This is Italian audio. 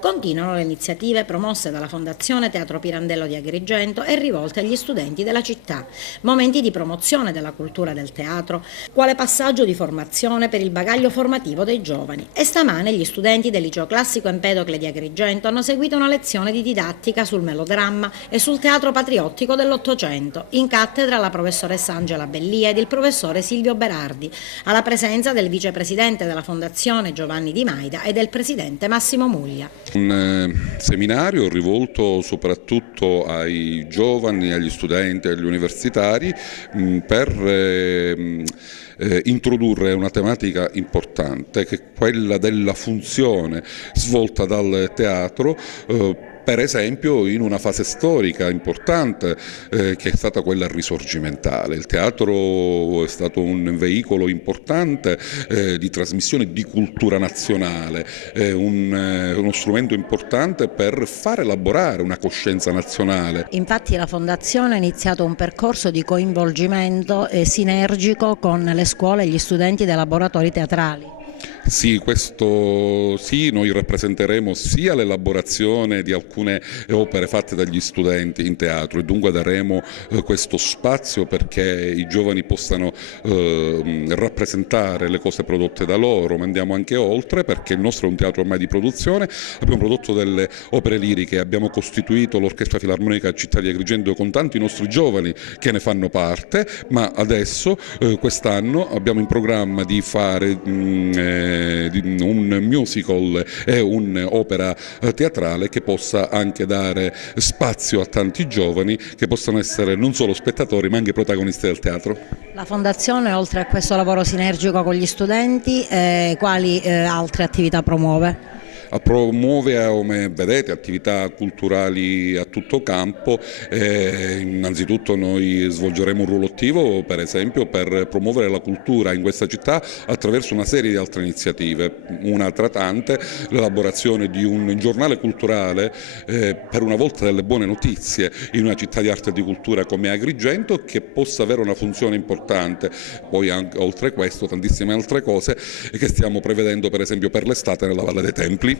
Continuano le iniziative promosse dalla Fondazione Teatro Pirandello di Agrigento e rivolte agli studenti della città. Momenti di promozione della cultura del teatro, quale passaggio di formazione per il bagaglio formativo dei giovani. E stamane gli studenti del Liceo Classico Empedocle di Agrigento hanno seguito una lezione di didattica sul melodramma e sul teatro patriottico dell'Ottocento. In cattedra la professoressa Angela Bellia ed il professore Silvio Berardi, alla presenza del vicepresidente della Fondazione Giovanni Di Maida e del presidente Massimo Muglia. Un seminario rivolto soprattutto ai giovani, agli studenti, agli universitari per introdurre una tematica importante che è quella della funzione svolta dal teatro per esempio in una fase storica importante che è stata quella risorgimentale. Il teatro è stato un veicolo importante di trasmissione di cultura nazionale, uno strumento importante per far elaborare una coscienza nazionale. Infatti la Fondazione ha iniziato un percorso di coinvolgimento sinergico con le scuole e gli studenti dei laboratori teatrali. Sì, questo sì, noi rappresenteremo sia l'elaborazione di alcune opere fatte dagli studenti in teatro e dunque daremo questo spazio perché i giovani possano rappresentare le cose prodotte da loro, ma andiamo anche oltre perché il nostro è un teatro ormai di produzione, abbiamo prodotto delle opere liriche, abbiamo costituito l'Orchestra Filarmonica Città di Agrigento con tanti nostri giovani che ne fanno parte, ma adesso quest'anno abbiamo in programma di fare un musical e un'opera teatrale che possa anche dare spazio a tanti giovani che possano essere non solo spettatori ma anche protagonisti del teatro. La Fondazione, oltre a questo lavoro sinergico con gli studenti, quali altre attività promuove? Promuove, come vedete, attività culturali a tutto campo. Innanzitutto noi svolgeremo un ruolo attivo, per esempio, per promuovere la cultura in questa città attraverso una serie di altre iniziative. Una tra tante, l'elaborazione di un giornale culturale, per una volta delle buone notizie, in una città di arte e di cultura come Agrigento, che possa avere una funzione importante. Poi anche, oltre questo, tantissime altre cose che stiamo prevedendo, per esempio, per l'estate nella Valle dei Templi.